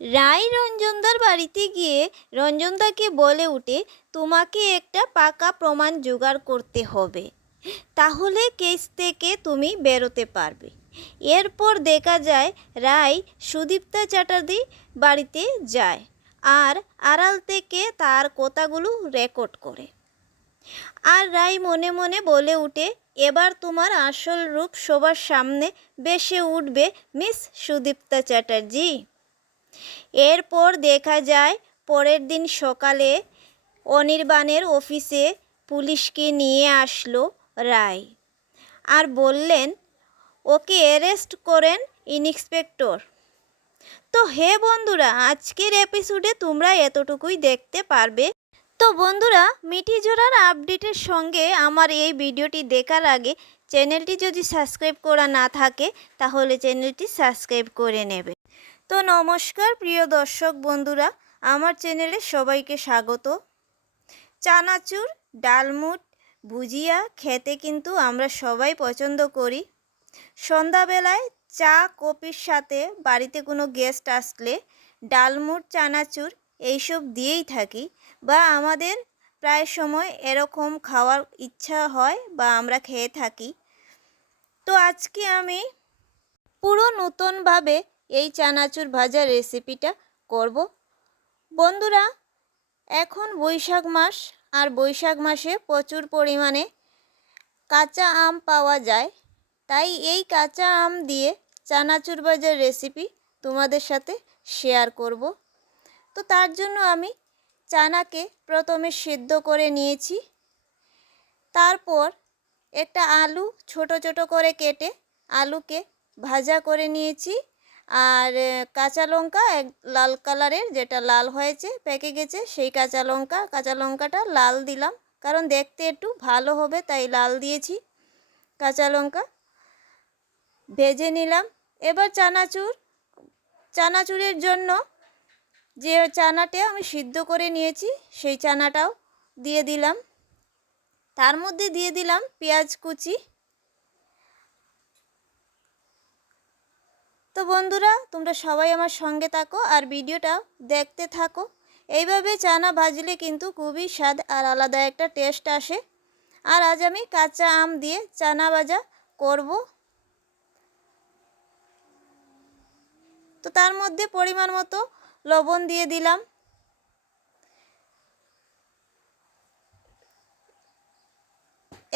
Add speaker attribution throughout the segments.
Speaker 1: রায় রঞ্জনদার বাড়িতে গিয়ে রঞ্জনদাকে বলে উঠে, তোমাকে একটা পাকা প্রমাণ জোগাড় করতে হবে। তাহলে কেস থেকে তুমি বেরোতে পারবে। এরপর দেখা যায় রায় সুদীপ্তা চ্যাটার্জি বাড়িতে যায় আর আড়াল থেকে তার কথাগুলো রেকর্ড করে। আর রায় মনে মনে বলে উঠে, এবার তোমার আসল রূপ সবার সামনে বেশে উঠবে মিস সুদীপ্তা চ্যাটার্জি। এরপর দেখা যায় পরের দিন সকালে অনির্বাণের অফিসে পুলিশকে নিয়ে আসলো রায় আর বললেন, ওকে অ্যারেস্ট করেন ইন্সপেক্টর। তো হে বন্ধুরা, আজকের এপিসোডে তোমরা এতটুকুই দেখতে পারবে। তো বন্ধুরা মিটি জোড়ার আপডেটের সঙ্গে আমার এই ভিডিওটি দেখার আগে চ্যানেলটি যদি সাবস্ক্রাইব করা না থাকে, তাহলে চ্যানেলটি সাবস্ক্রাইব করে নেবে। তো নমস্কার, প্রিয় দর্শক বন্ধুরা, আমার চ্যানেলে সবাইকে স্বাগত। চানাচুর, ডালমুট, ভুজিয়া খেতে কিন্তু আমরা সবাই পছন্দ করি। সন্ধ্যাবেলায় চা কপির সাথে বাড়িতে কোনো গেস্ট আসলে ডালমুট, চানাচুর এইসব দিয়েই থাকি বা আমাদের প্রায় সময় এরকম খাওয়ার ইচ্ছা হয় বা আমরা খেয়ে থাকি। তো আজকে আমি পুরো নতুনভাবে এই চানাচুর ভাজার রেসিপিটা করব। বন্ধুরা, এখন বৈশাখ মাস, আর বৈশাখ মাসে প্রচুর পরিমাণে কাঁচা আম পাওয়া যায়। তাই এই কাঁচা আম দিয়ে চানাচুর ভাজার রেসিপি তোমাদের সাথে শেয়ার করব। তো তার জন্য আমি চানাকে প্রথমে সেদ্ধ করে নিয়েছি। তারপর একটা আলু ছোট ছোট করে কেটে আলুকে ভাজা করে নিয়েছি। আর কাঁচা লঙ্কা এক লাল কালারের যেটা লাল হয়েছে, পেকে গেছে, সেই কাঁচা লঙ্কা, কাঁচা লঙ্কাটা লাল দিলাম। কারণ দেখতে একটু ভালো হবে, তাই লাল দিয়েছি কাঁচা লঙ্কা। ভেজে নিলাম। এবার চানাচুর, চানাচুরের জন্য যে চানাটা আমি সিদ্ধ করে নিয়েছি, সেই চানাটাও দিয়ে দিলাম। তার মধ্যে দিয়ে দিলাম পেঁয়াজ কুচি। তো বন্ধুরা, তোমরা সবাই আমার সঙ্গে থাকো আর ভিডিওটা দেখতে থাকো। এইভাবে চানা ভাজলে কিন্তু খুবই স্বাদ আর আলাদা একটা টেস্ট আসে। আর আজ আমি কাঁচা আম দিয়ে চানা ভাজা করব। তো তার মধ্যে পরিমাণ মতো লবণ দিয়ে দিলাম।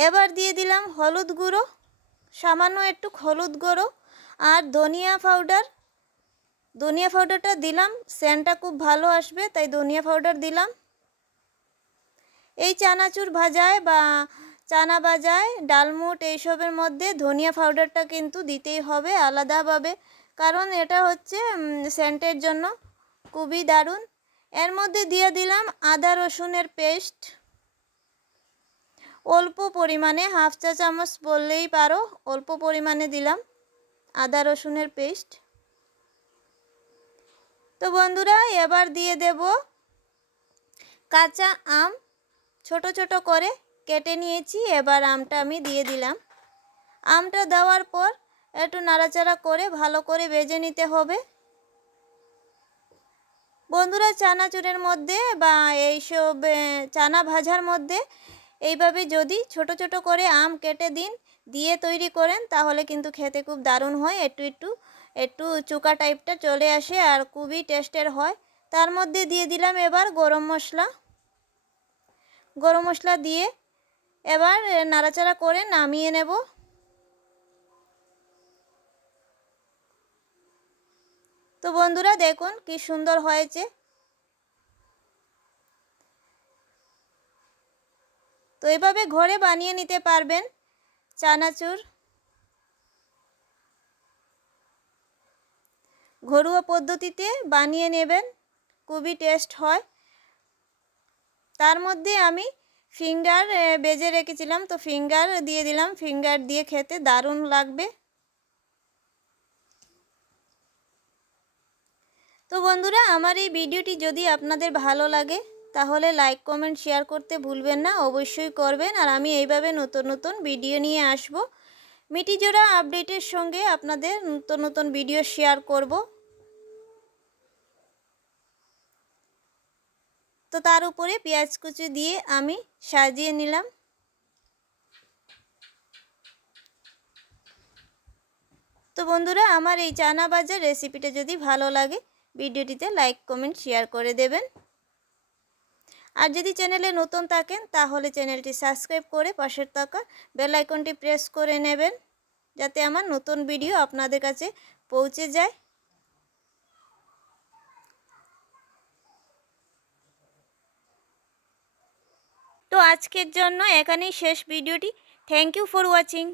Speaker 1: এবার দিয়ে দিলাম হলুদ গুঁড়ো, সামান্য একটু হলুদ গুঁড়ো। আর ধনিয়া পাউডার ধনিয়া পাউডারটা দিলাম সেন্টটা খুব ভালো আসবে, তাই ধনিয়া পাউডার দিলাম। এই চানাচুর ভাজায় বা চানা ভাজায় ডালমুট এইসবের মধ্যে ধনিয়া পাউডারটা কিন্তু দিতেই হবে আলাদাভাবে, কারণ এটা হচ্ছে সেন্টের জন্য খুবই দারুণ। এর মধ্যে দিয়ে দিলাম আদা রসুনের পেস্ট। অল্প পরিমাণে হাফ চা চামচ বললেই পারো, অল্প পরিমাণে দিলাম। আদা রসুনের পেস্ট। তো বন্ধুরা, এবার দিয়ে দেব কাঁচা আম। ছোট ছোট করে কেটে নিয়েছি, এবার আমটা আমি দিয়ে দিলাম। আমটা দেওয়ার পর একটু নাড়াচাড়া করে ভালো করে বেজে নিতে হবে। বন্ধুরা, চানাচুরের মধ্যে বা এইসব চানা ভাজার মধ্যে এইভাবে যদি ছোট ছোট করে আম কেটে দিন, দিয়ে তৈরি করেন, তাহলে কিন্তু খেতে খুব দারুণ হয়, একটু একটু একটু চুকা টাইপটা চলে আসে আর খুবই টেস্টের হয়। তার মধ্যে দিয়ে দিলাম এবার গরম মশলা। গরম মশলা দিয়ে এবার নাড়াচাড়া করে নামিয়ে নেব। তো বন্ধুরা দেখুন কি সুন্দর হয়েছে। তো এভাবে ঘরে বানিয়ে নিতে পারবেন চানাচুর। ঘরোয়া পদ্ধতিতে বানিয়ে নেবেন, খুবই টেস্ট হয়। তার মধ্যে আমি ফিঙ্গার বেজে রেখেছিলাম, তো ফিঙ্গার দিয়ে দিলাম। ফিঙ্গার দিয়ে খেতে দারুণ লাগবে। তো বন্ধুরা, আমার এই ভিডিওটি যদি আপনাদের ভালো লাগে তাহলে লাইক কমেন্ট শেয়ার করতে ভুলবেন না, অবশ্যই করবেন। আর আমি এইভাবে নতুন নতুন ভিডিও নিয়ে আসব। মিটিজোড়া আপডেটের সঙ্গে আপনাদের নতুন নতুন ভিডিও শেয়ার করব। তো তার উপরে পেঁয়াজ কুচি দিয়ে আমি সাজিয়ে নিলাম। তো বন্ধুরা, আমার এই চানা বাজার রেসিপিটা যদি ভালো লাগে ভিডিওটিতে লাইক কমেন্ট শেয়ার করে দেবেন। আর যদি চ্যানেলে নতুন থাকেন, তাহলে চ্যানেলটি সাবস্ক্রাইব করে পাশের থাকা বেল আইকনটি প্রেস করে নেবেন, যাতে আমার নতুন ভিডিও আপনাদের কাছে পৌঁছে যায়। তো আজকের জন্য এখানেই শেষ ভিডিওটি। Thank you for watching